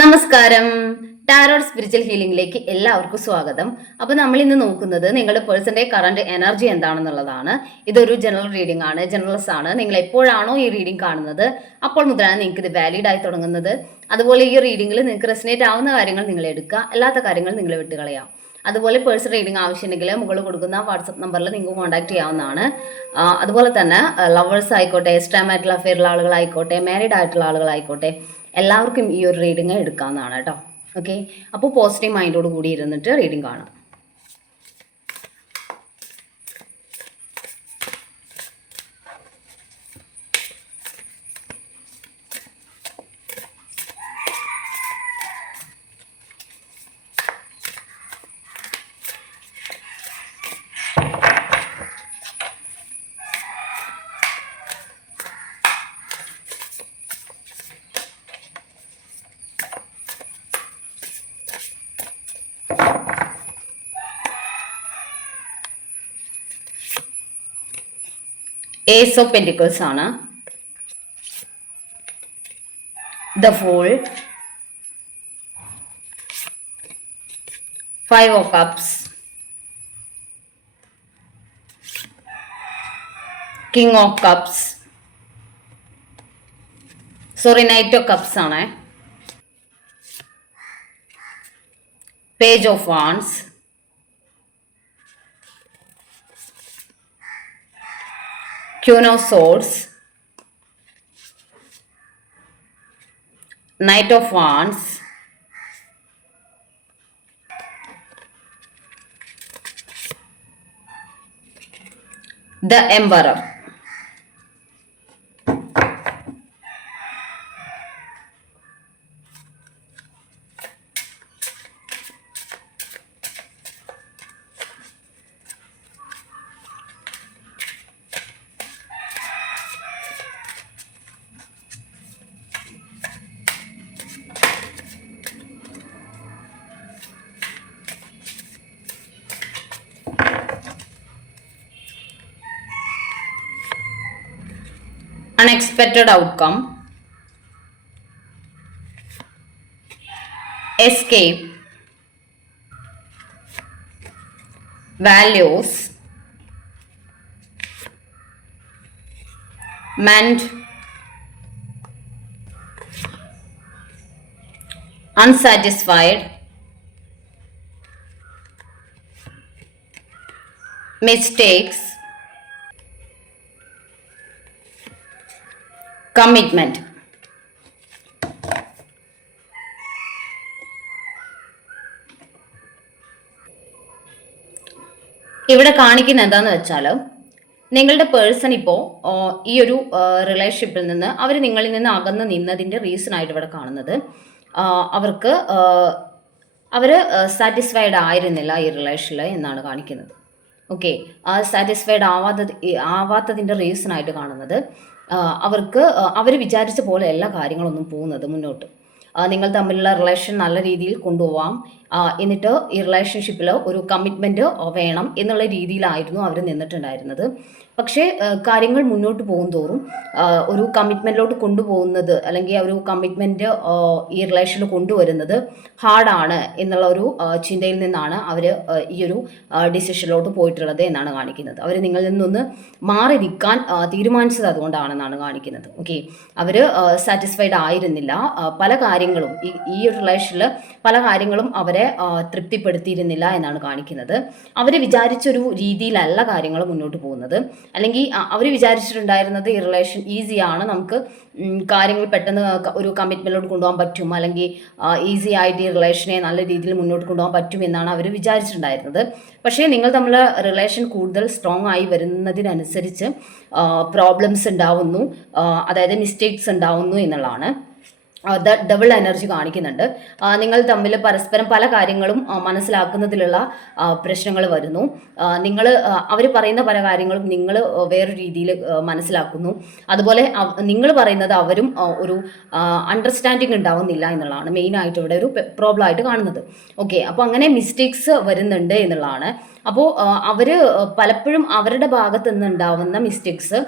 നമസ്കാരം. Tarot spiritual ഹീലിംഗിലേക്ക് എല്ലാവർക്കും സ്വാഗതം. അപ്പോൾ നമ്മൾ ഇന്ന് നോക്കുന്നത് നിങ്ങളുടെ പേഴ്സന്റെ കറന്റ് എനർജി എന്താണെന്നുള്ളതാണ്. ഇതൊരു ജനറൽ റീഡിംഗ് ആണ്, ജനറൽസ് ആണ്. നിങ്ങൾ എപ്പോഴാണോ ഈ റീഡിംഗ് കാണുന്നത് അപ്പോൾ മുതലാണ് നിങ്ങൾക്ക് ഇത് വാലിഡ് ആയി തുടങ്ങുന്നത്. അതുപോലെ ഈ റീഡിംഗിൽ നിങ്ങൾക്ക് റെസിനേറ്റ് ആവുന്ന കാര്യങ്ങൾ നിങ്ങൾ എടുക്കുക, അല്ലാത്ത കാര്യങ്ങൾ നിങ്ങൾ വിട്ടുകളയാം. അതുപോലെ പേഴ്സണൽ റീഡിംഗ് ആവശ്യമുണ്ടെങ്കിൽ മുകളിൽ കൊടുക്കുന്ന വാട്സപ്പ് നമ്പറിൽ നിങ്ങൾക്ക് കോൺടാക്ട് ചെയ്യാവുന്നതാണ്. അതുപോലെ തന്നെ ലവേഴ്സ് ആയിക്കോട്ടെ, എക്സ്ട്രാ മാരിറ്റൽ അഫെയറുള്ള ആളുകളായിക്കോട്ടെ, മാരീഡ് ആയിട്ടുള്ള ആളുകളായിക്കോട്ടെ, എല്ലാവർക്കും ഈ ഒരു റീഡിങ് എടുക്കാവുന്നതാണ് കേട്ടോ. ഓക്കെ, അപ്പോൾ പോസിറ്റീവ് മൈൻഡോട് കൂടി ഇരുന്നിട്ട് റീഡിങ് കാണാം. Ace of Pentacles ആണ്, The Fool, Five of Cups, King of Cups, Knight of Cups ആണ്, Page of Wands, Queen of Swords, Knight of Wands, the Emperor. Unexpected outcome, escape, values, mend, unsatisfied, mistakes, commitment. ഇവിടെ കാണിക്കുന്ന എന്താന്ന് വെച്ചാൽ നിങ്ങളുടെ person ഇപ്പോൾ ഈ ഒരു റിലേഷൻഷിപ്പിൽ നിന്ന് അവർ നിങ്ങളിൽ നിന്ന് അകന്ന് നിന്നതിൻ്റെ റീസൺ ആയിട്ട് ഇവിടെ കാണുന്നത് അവർക്ക് അവർ സാറ്റിസ്ഫൈഡ് ആയിരുന്നില്ല ഈ റിലേഷനിൽ എന്നാണ് കാണിക്കുന്നത്. ഓക്കെ, സാറ്റിസ്ഫൈഡ് ആവാത്തതിൻ്റെ റീസൺ ആയിട്ട് കാണുന്നത് അവർക്ക് അവർ വിചാരിച്ച പോലെ എല്ലാ കാര്യങ്ങളൊന്നും പോകുന്നത് മുന്നോട്ട്. നിങ്ങൾ തമ്മിലുള്ള റിലേഷൻ നല്ല രീതിയിൽ കൊണ്ടുപോവാം, എന്നിട്ട് ഈ റിലേഷൻഷിപ്പിൽ ഒരു കമ്മിറ്റ്മെൻറ്റ് വേണം എന്നുള്ള രീതിയിലായിരുന്നു അവർ നിന്നിട്ടുണ്ടായിരുന്നത്. പക്ഷേ കാര്യങ്ങൾ മുന്നോട്ട് പോകും തോറും ഒരു കമ്മിറ്റ്മെൻറ്റിലോട്ട് കൊണ്ടുപോകുന്നത് അല്ലെങ്കിൽ ഒരു കമ്മിറ്റ്മെൻറ്റ് ഈ റിലേഷനിൽ കൊണ്ടുവരുന്നത് ഹാർഡാണ് എന്നുള്ള ഒരു ചിന്തയിൽ നിന്നാണ് അവർ ഈ ഒരു ഡിസിഷനിലോട്ട് പോയിട്ടുള്ളത് എന്നാണ് കാണിക്കുന്നത്. അവർ നിങ്ങളിൽ നിന്നൊന്ന് മാറി നിൽക്കാൻ തീരുമാനിച്ചത് അതുകൊണ്ടാണെന്നാണ് കാണിക്കുന്നത്. ഓക്കെ, അവർ സാറ്റിസ്ഫൈഡ് ആയിരുന്നില്ല. പല കാര്യങ്ങളും ഈ ഒരു റിലേഷനിൽ പല കാര്യങ്ങളും അവരെ തൃപ്തിപ്പെടുത്തിയിരുന്നില്ല എന്നാണ് കാണിക്കുന്നത്. അവർ വിചാരിച്ചൊരു രീതിയിലല്ല കാര്യങ്ങൾ മുന്നോട്ട് പോകുന്നത്. അല്ലെങ്കിൽ അവർ വിചാരിച്ചിട്ടുണ്ടായിരുന്നത് ഈ റിലേഷൻ ഈസിയാണ്, നമുക്ക് കാര്യങ്ങൾ പെട്ടെന്ന് ഒരു കമ്മിറ്റ്മെൻറ്റിലോട്ട് കൊണ്ടുപോകാൻ പറ്റും, അല്ലെങ്കിൽ ഈസി ആയിട്ട് ഈ റിലേഷനെ നല്ല രീതിയിൽ മുന്നോട്ട് കൊണ്ടുപോകാൻ പറ്റും എന്നാണ് അവർ വിചാരിച്ചിട്ടുണ്ടായിരുന്നത്. പക്ഷേ നിങ്ങൾ തമ്മിലുള്ള റിലേഷൻ കൂടുതൽ സ്ട്രോങ് ആയി വരുന്നതിനനുസരിച്ച് പ്രോബ്ലംസ് ഉണ്ടാവുന്നു, അതായത് മിസ്റ്റേക്സ് ഉണ്ടാവുന്നു എന്നുള്ളതാണ്. ഡബിൾ എനർജി കാണിക്കുന്നുണ്ട്. നിങ്ങൾ തമ്മിൽ പരസ്പരം പല കാര്യങ്ങളും മനസ്സിലാക്കുന്നതിലുള്ള പ്രശ്നങ്ങൾ വരുന്നു. അവർ പറയുന്ന പല കാര്യങ്ങളും നിങ്ങൾ വേറെ രീതിയിൽ മനസ്സിലാക്കുന്നു. അതുപോലെ നിങ്ങൾ പറയുന്നത് അവരും ഒരു അണ്ടർസ്റ്റാൻഡിങ് ഉണ്ടാവുന്നില്ല എന്നുള്ളതാണ് മെയിനായിട്ട് ഇവിടെ ഒരു പ്രോബ്ലം ആയിട്ട് കാണുന്നത്. ഓക്കെ, അപ്പോൾ അങ്ങനെ മിസ്റ്റേക്സ് വരുന്നുണ്ട് എന്നുള്ളതാണ്. അപ്പോൾ അവർ പലപ്പോഴും അവരുടെ ഭാഗത്തു നിന്നുണ്ടാവുന്ന മിസ്റ്റേക്സ്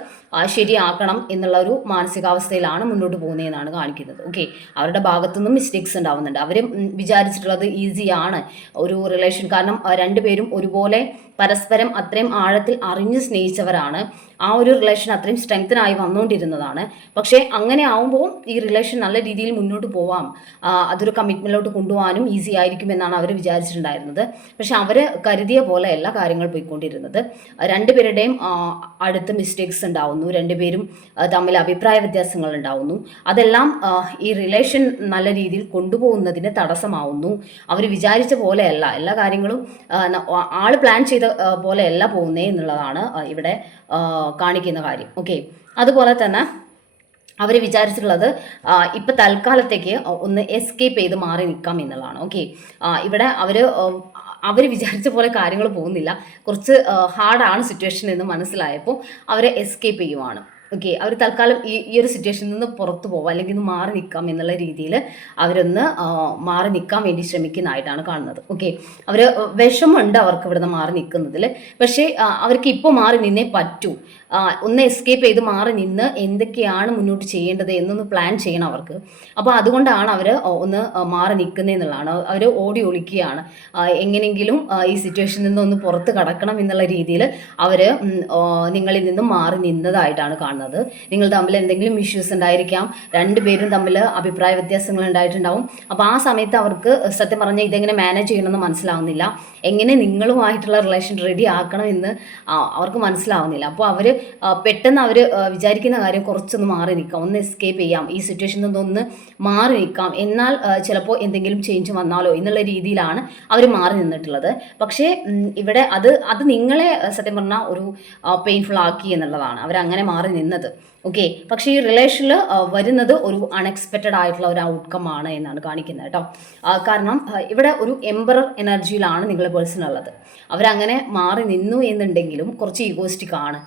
ശരിയാക്കണം എന്നുള്ള ഒരു മാനസികാവസ്ഥയിലാണ് മുന്നോട്ട് പോകുന്നതെന്നാണ് കാണിക്കുന്നത്. ഓക്കെ, അവരുടെ ഭാഗത്തുനിന്നും മിസ്റ്റേക്സ് ഉണ്ടാവുന്നുണ്ട്. അവർ വിചാരിച്ചിട്ടുള്ളത് ഈസിയാണ് ഒരു റിലേഷൻ, കാരണം രണ്ടുപേരും ഒരുപോലെ പരസ്പരം അത്രയും ആഴത്തിൽ അറിഞ്ഞ് സ്നേഹിച്ചവരാണ്. ആ ഒരു റിലേഷൻ അത്രയും സ്ട്രെങ്തനായി വന്നുകൊണ്ടിരുന്നതാണ്. പക്ഷേ അങ്ങനെ ആവുമ്പോൾ ഈ റിലേഷൻ നല്ല രീതിയിൽ മുന്നോട്ട് പോവാം, അതൊരു കമ്മിറ്റ്മെൻറ്റിലോട്ട് കൊണ്ടുപോകാനും ഈസി ആയിരിക്കും എന്നാണ് അവർ വിചാരിച്ചിട്ടുണ്ടായിരുന്നത്. പക്ഷെ അവർ കരുതിയ പോലെ എല്ലാ കാര്യങ്ങൾ പോയിക്കൊണ്ടിരുന്നത്. രണ്ടുപേരുടെയും അടുത്ത് മിസ്റ്റേക്സ് ഉണ്ടാവുന്നു, രണ്ടുപേരും തമ്മിൽ അഭിപ്രായ വ്യത്യാസങ്ങൾ ഉണ്ടാവുന്നു. അതെല്ലാം ഈ റിലേഷൻ നല്ല രീതിയിൽ കൊണ്ടുപോകുന്നതിന് തടസ്സമാവുന്നു. അവർ വിചാരിച്ച പോലെയല്ല എല്ലാ കാര്യങ്ങളും, ആൾ പ്ലാൻ ചെയ്ത പോലെയല്ല പോകുന്നേ എന്നുള്ളതാണ് ഇവിടെ കാണിക്കുന്ന കാര്യം. ഓക്കെ, അതുപോലെ തന്നെ അവർ വിചാരിച്ചിട്ടുള്ളത് ഇപ്പം തൽക്കാലത്തേക്ക് ഒന്ന് എസ്കേപ്പ് ചെയ്ത് മാറി നിൽക്കാം എന്നുള്ളതാണ്. ഓക്കെ, ഇവിടെ അവർ വിചാരിച്ച പോലെ കാര്യങ്ങൾ പോകുന്നില്ല, കുറച്ച് ഹാർഡാണ് സിറ്റുവേഷൻ എന്ന് മനസ്സിലായപ്പോൾ അവർ എസ്കേപ്പ് ചെയ്യുവാണ്. ഓക്കെ, അവർ തൽക്കാലം ഈ ഒരു സിറ്റുവേഷനിൽ നിന്ന് പുറത്തു പോവാം, അല്ലെങ്കിൽ ഒന്ന് മാറി നിൽക്കാം എന്നുള്ള രീതിയിൽ അവരൊന്ന് മാറി നിൽക്കാൻ വേണ്ടി ശ്രമിക്കുന്നതായിട്ടാണ് കാണുന്നത്. ഓക്കെ, അവർ വിഷമമുണ്ട് അവർക്ക് ഇവിടുന്ന് മാറി നിൽക്കുന്നതിൽ, പക്ഷേ അവർക്ക് ഇപ്പോൾ മാറി നിന്നേ പറ്റൂ. ഒന്ന് എസ്കേപ്പ് ചെയ്ത് മാറി നിന്ന് എന്തൊക്കെയാണ് മുന്നോട്ട് ചെയ്യേണ്ടത് എന്നൊന്ന് പ്ലാൻ ചെയ്യണം അവർക്ക്. അപ്പോൾ അതുകൊണ്ടാണ് അവർ ഒന്ന് മാറി നിൽക്കുന്നതെന്നുള്ളതാണ്. അവർ ഓടി ഒളിക്കുകയാണ്, എങ്ങനെയെങ്കിലും ഈ സിറ്റുവേഷനിൽ നിന്നൊന്ന് പുറത്ത് കടക്കണം എന്നുള്ള രീതിയിൽ അവർ നിങ്ങളിൽ നിന്നും മാറി നിന്നതായിട്ടാണ് കാണുന്നത്. നിങ്ങൾ തമ്മിൽ എന്തെങ്കിലും ഇഷ്യൂസ് ഉണ്ടായിരിക്കാം, രണ്ടുപേരും തമ്മിൽ അഭിപ്രായ വ്യത്യാസങ്ങൾ ഉണ്ടായിട്ടുണ്ടാവും. അപ്പോൾ ആ സമയത്ത് അവർക്ക് സത്യം പറഞ്ഞാൽ ഇതെങ്ങനെ മാനേജ് ചെയ്യണമെന്ന് മനസ്സിലാവുന്നില്ല, എങ്ങനെ നിങ്ങളുമായിട്ടുള്ള റിലേഷൻ റെഡി ആക്കണം എന്ന് അവർക്ക് മനസ്സിലാവുന്നില്ല. അപ്പോൾ അവർ പെട്ടെന്ന് അവർ വിചാരിക്കുന്ന കാര്യം കുറച്ചൊന്ന് മാറി നിൽക്കാം, ഒന്ന് എസ്കേപ്പ് ചെയ്യാം, ഈ സിറ്റുവേഷനിൽ നിന്നൊന്ന് മാറി നിൽക്കാം, എന്നാൽ ചിലപ്പോൾ എന്തെങ്കിലും ചേഞ്ച് വന്നാലോ എന്നുള്ള രീതിയിലാണ് അവർ മാറി നിന്നിട്ടുള്ളത്. പക്ഷേ ഇവിടെ അത് നിങ്ങളെ സത്യം പറഞ്ഞാൽ ഒരു പെയിൻഫുൾ ആക്കി എന്നുള്ളതാണ് അവരങ്ങനെ മാറി നിന്നത്. ഓക്കെ, പക്ഷേ ഈ റിലേഷനിൽ വരുന്നത് ഒരു അൺഎക്സ്പെക്റ്റഡ് ആയിട്ടുള്ള ഒരു ഔട്ട്കം ആണ് എന്നാണ് കാണിക്കുന്നത് കേട്ടോ. കാരണം ഇവിടെ ഒരു എംപറർ എനർജിയിലാണ് നിങ്ങളുടെ പേഴ്സൺ ഉള്ളത്. അവരങ്ങനെ മാറി നിന്നു എന്നുണ്ടെങ്കിലും കുറച്ച് ഈഗോയിസ്റ്റിക് ആണ്.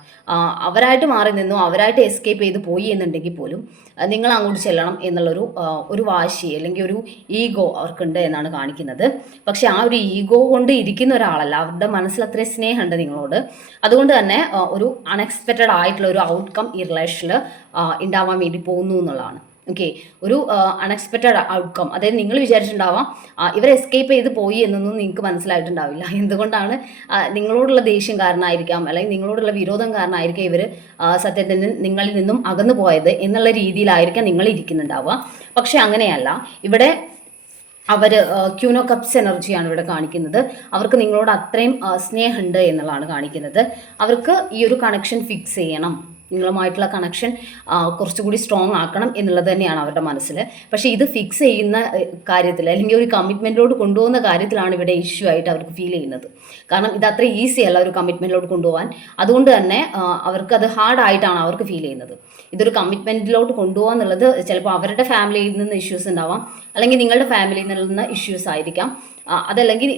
അവരായിട്ട് മാറി നിന്നു, അവരായിട്ട് എസ്കേപ്പ് ചെയ്ത് പോയി എന്നുണ്ടെങ്കിൽ പോലും നിങ്ങൾ അങ്ങോട്ട് ചെല്ലണം എന്നുള്ളൊരു വാശി അല്ലെങ്കിൽ ഒരു ഈഗോ അവർക്കുണ്ട് എന്നാണ് കാണിക്കുന്നത്. പക്ഷെ ആ ഒരു ഈഗോ കൊണ്ട് ഇരിക്കുന്ന ഒരാളല്ല, അവരുടെ മനസ്സിൽ അത്രയും സ്നേഹമുണ്ട് നിങ്ങളോട്. അതുകൊണ്ട് തന്നെ ഒരു അൺഎക്സ്പെക്റ്റഡ് ആയിട്ടുള്ള ഒരു ഔട്ട്കം ഈ റിലേഷനിൽ ഉണ്ടാവാൻ വേണ്ടി പോകുന്നു എന്നുള്ളതാണ്. ഓക്കെ, ഒരു അൺഎക്സ്പെക്റ്റഡ് ഔട്ട്കം, അതായത് നിങ്ങൾ വിചാരിച്ചിട്ടുണ്ടാവാം ഇവർ എസ്കേപ്പ് ചെയ്ത് പോയി എന്നൊന്നും നിങ്ങൾക്ക് മനസ്സിലായിട്ടുണ്ടാവില്ല. എന്തുകൊണ്ടാണ് നിങ്ങളോടുള്ള ദേഷ്യം കാരണമായിരിക്കാം, അല്ലെങ്കിൽ നിങ്ങളോടുള്ള വിരോധം കാരണമായിരിക്കാം ഇവർ സത്യത്തിൽ നിങ്ങളിൽ നിന്നും അകന്നു പോയത് എന്നുള്ള രീതിയിലായിരിക്കാം നിങ്ങൾ ഇരിക്കുന്നുണ്ടാവുക. പക്ഷെ അങ്ങനെയല്ല, ഇവിടെ അവർ ക്യൂനോ കപ്സ് എനർജിയാണ് ഇവിടെ കാണിക്കുന്നത്. അവർക്ക് നിങ്ങളോട് അത്രയും സ്നേഹമുണ്ട് എന്നുള്ളതാണ് കാണിക്കുന്നത്. അവർക്ക് ഈ ഒരു കണക്ഷൻ ഫിക്സ് ചെയ്യണം, നിങ്ങളുമായിട്ടുള്ള കണക്ഷൻ കുറച്ചുകൂടി സ്ട്രോങ് ആക്കണം എന്നുള്ളത് തന്നെയാണ് അവരുടെ മനസ്സിൽ. പക്ഷേ ഇത് ഫിക്സ് ചെയ്യുന്ന കാര്യത്തിൽ അല്ലെങ്കിൽ ഒരു കമ്മിറ്റ്മെൻറ്റിലോട്ട് കൊണ്ടുപോകുന്ന കാര്യത്തിലാണ് ഇവിടെ ഇഷ്യൂ ആയിട്ട് അവർക്ക് ഫീൽ ചെയ്യുന്നത്. കാരണം ഇത് അത്ര ഈസി അല്ല ഒരു കമ്മിറ്റ്മെൻറ്റിലോട്ട് കൊണ്ടുപോകാൻ. അതുകൊണ്ട് തന്നെ അവർക്കത് ഹാർഡായിട്ടാണ് അവർക്ക് ഫീൽ ചെയ്യുന്നത്. ഇതൊരു കമ്മിറ്റ്മെൻറ്റിലോട്ട് കൊണ്ടുപോകുക എന്നുള്ളത് ചിലപ്പോൾ അവരുടെ ഫാമിലിയിൽ നിന്ന് ഇഷ്യൂസ് ഉണ്ടാവാം, അല്ലെങ്കിൽ നിങ്ങളുടെ ഫാമിലിയിൽ നിന്ന് ഇഷ്യൂസ് ആയിരിക്കാം, അതല്ലെങ്കിൽ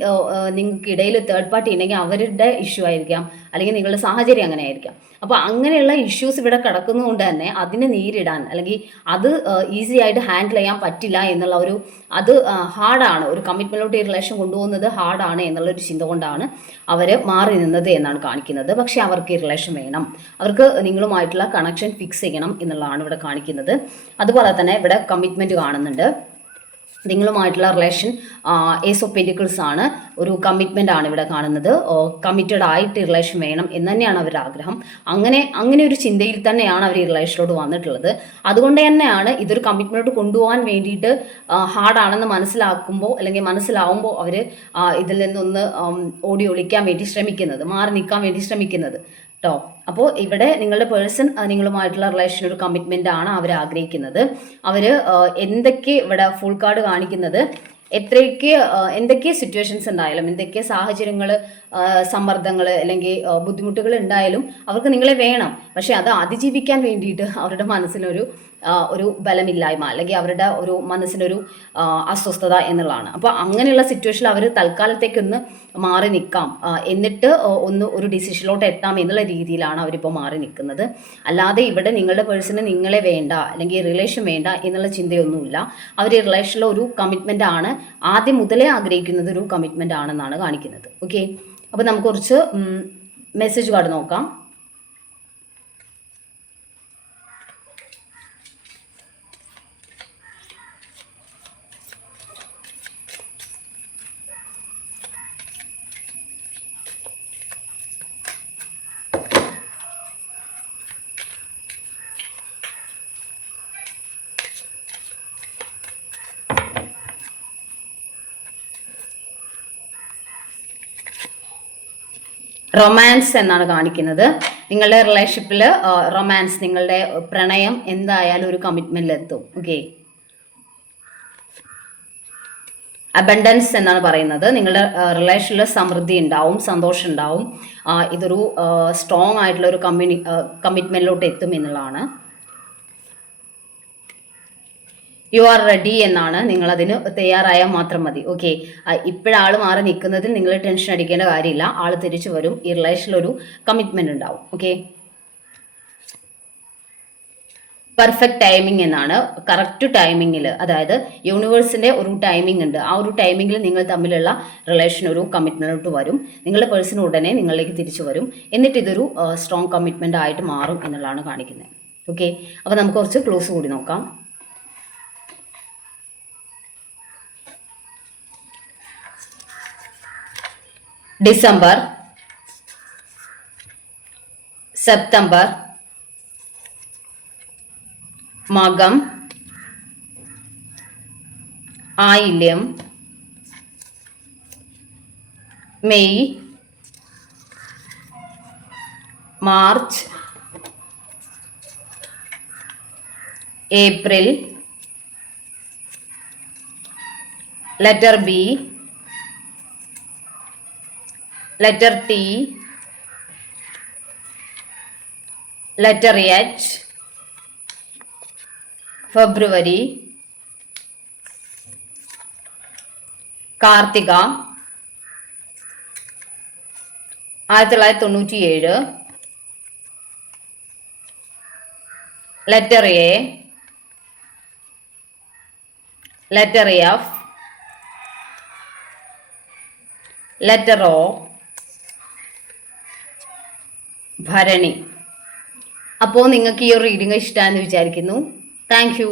നിങ്ങൾക്കിടയിൽ തേർഡ് പാർട്ടി ഉണ്ടെങ്കിൽ അവരുടെ ഇഷ്യൂ ആയിരിക്കാം, അല്ലെങ്കിൽ നിങ്ങളുടെ സാഹചര്യം അങ്ങനെ ആയിരിക്കാം. അപ്പോൾ അങ്ങനെയുള്ള ഇഷ്യൂസ് ഇവിടെ കിടക്കുന്നതുകൊണ്ട് തന്നെ അതിനെ നേരിടാൻ അല്ലെങ്കിൽ അത് ഈസി ആയിട്ട് ഹാൻഡിൽ ചെയ്യാൻ പറ്റില്ല എന്നുള്ള അത് ഹാർഡാണ്, ഒരു കമ്മിറ്റ്മെൻറ്റിലോട്ട് ഈ റിലേഷൻ കൊണ്ടുപോകുന്നത് ഹാർഡാണ് എന്നുള്ളൊരു ചിന്ത കൊണ്ടാണ് അവർ മാറി നിന്നത് എന്നാണ് കാണിക്കുന്നത്. പക്ഷേ അവർക്ക് ഈ റിലേഷൻ വേണം, അവർക്ക് നിങ്ങളുമായിട്ടുള്ള കണക്ഷൻ ഫിക്സ് ചെയ്യണം എന്നുള്ളതാണ് ഇവിടെ കാണിക്കുന്നത്. അതുപോലെ തന്നെ ഇവിടെ കമ്മിറ്റ്മെൻറ്റ് കാണുന്നുണ്ട്. നിങ്ങളുമായിട്ടുള്ള റിലേഷൻ ഏസ് ഓഫ് പെന്റിക്കിൾസ് ആണ്, ഒരു കമ്മിറ്റ്മെൻ്റ് ആണ് ഇവിടെ കാണുന്നത്. കമ്മിറ്റഡ് ആയിട്ട് റിലേഷൻ വേണം എന്ന് തന്നെയാണ് അവരുടെ ആഗ്രഹം. അങ്ങനെ ഒരു ചിന്തയിൽ തന്നെയാണ് അവർ ഈ റിലേഷനിലോട്ട് വന്നിട്ടുള്ളത്. അതുകൊണ്ട് തന്നെയാണ് ഇതൊരു കമ്മിറ്റ്മെൻറ്റോട്ട് കൊണ്ടുപോകാൻ വേണ്ടിയിട്ട് ഹാർഡാണെന്ന് മനസ്സിലാക്കുമ്പോൾ അല്ലെങ്കിൽ മനസ്സിലാവുമ്പോൾ അവർ ഇതിൽ നിന്നൊന്ന് ഓടി ഒളിക്കാൻ വേണ്ടി ശ്രമിക്കുന്നത്, മാറി നിൽക്കാൻ വേണ്ടി ശ്രമിക്കുന്നത് കേട്ടോ. അപ്പോൾ ഇവിടെ നിങ്ങളുടെ പേഴ്സൺ നിങ്ങളുമായിട്ടുള്ള റിലേഷൻ ഒരു കമ്മിറ്റ്മെൻ്റ് ആണ് അവർ ആഗ്രഹിക്കുന്നത്. അവർ എന്തൊക്കെ ഇവിടെ ഫുൾ കാർഡ് കാണിക്കുന്നത്, എന്തൊക്കെ സിറ്റുവേഷൻസ് ഉണ്ടായാലും, എന്തൊക്കെ സാഹചര്യങ്ങൾ, സമ്മർദ്ദങ്ങൾ അല്ലെങ്കിൽ ബുദ്ധിമുട്ടുകൾ ഉണ്ടായാലും അവർക്ക് നിങ്ങളെ വേണം. പക്ഷെ അത് അതിജീവിക്കാൻ വേണ്ടിയിട്ട് അവരുടെ മനസ്സിനൊരു ബലമില്ലായ്മ അല്ലെങ്കിൽ അവരുടെ ഒരു മനസ്സിനൊരു അസ്വസ്ഥത എന്നുള്ളതാണ്. അപ്പോൾ അങ്ങനെയുള്ള സിറ്റുവേഷനിൽ അവർ തൽക്കാലത്തേക്കൊന്ന് മാറി നിൽക്കാം, എന്നിട്ട് ഒരു ഡിസിഷനിലോട്ട് എത്താം എന്നുള്ള രീതിയിലാണ് അവരിപ്പോൾ മാറി നിൽക്കുന്നത്. അല്ലാതെ ഇവിടെ നിങ്ങളുടെ പേഴ്സണ് നിങ്ങളെ വേണ്ട അല്ലെങ്കിൽ റിലേഷൻ വേണ്ട എന്നുള്ള ചിന്തയൊന്നുമില്ല. അവർ ഈ റിലേഷനിലെ ഒരു കമ്മിറ്റ്മെൻ്റ് ആണ്, ആദ്യം മുതലേ ആഗ്രഹിക്കുന്നത് ഒരു കമ്മിറ്റ്മെൻ്റ് ആണെന്നാണ് കാണിക്കുന്നത്. ഓക്കെ, അപ്പോൾ നമുക്ക് കുറച്ച് മെസ്സേജ് കാർഡ് നോക്കാം. റൊമാൻസ് എന്നാണ് കാണിക്കുന്നത്. നിങ്ങളുടെ റിലേഷൻഷിപ്പിൽ റൊമാൻസ്, നിങ്ങളുടെ പ്രണയം എന്തായാലും ഒരു കമ്മിറ്റ്മെന്റിലെത്തും. ഓക്കെ. അബണ്ടൻസ് എന്നാണ് പറയുന്നത്. നിങ്ങളുടെ റിലേഷനിൽ സമൃദ്ധി ഉണ്ടാവും, സന്തോഷം ഉണ്ടാവും. ഇതൊരു സ്ട്രോങ് ആയിട്ടുള്ള ഒരു കമ്മിറ്റ്മെന്റിലോട്ട് എത്തും എന്നുള്ളതാണ്. യു ആർ റെഡി എന്നാണ്. നിങ്ങളതിന് തയ്യാറായാൽ മാത്രം മതി. ഓക്കെ. ഇപ്പോഴാൾ മാറി നിൽക്കുന്നതിൽ നിങ്ങൾ ടെൻഷൻ അടിക്കേണ്ട കാര്യമില്ല. ആൾ തിരിച്ചു വരും. ഈ റിലേഷനിലൊരു കമ്മിറ്റ്മെന്റ് ഉണ്ടാവും. ഓക്കെ. പെർഫെക്റ്റ് ടൈമിംഗ് എന്നാണ്. കറക്റ്റ് ടൈമിങ്ങിൽ, അതായത് യൂണിവേഴ്സിന്റെ ഒരു ടൈമിംഗ് ഉണ്ട്. ആ ഒരു ടൈമിങ്ങിൽ നിങ്ങൾ തമ്മിലുള്ള റിലേഷൻ ഒരു കമ്മിറ്റ്മെന്റിലോട്ട് വരും. നിങ്ങളുടെ പേഴ്സൺ ഉടനെ നിങ്ങളിലേക്ക് തിരിച്ചു വരും. എന്നിട്ട് ഇതൊരു സ്ട്രോങ് കമ്മിറ്റ്മെന്റ് ആയിട്ട് മാറും എന്നുള്ളതാണ് കാണിക്കുന്നത്. ഓക്കെ. അപ്പോൾ നമുക്ക് കുറച്ച് ക്ലോസ് കൂടി നോക്കാം. ഡിസംബർ, സെപ്റ്റംബർ, മകം, ആയില്യം, May, March, April, letter B, letter T, letter H, February, കാർത്തിക 1997, letter A, letter F, letter O, ഭരണി. അപ്പോൾ നിങ്ങൾക്ക് ഈ ഒരു റീഡിംഗ് ഇഷ്ടമാണെന്ന് വിചാരിക്കുന്നു. Thank U.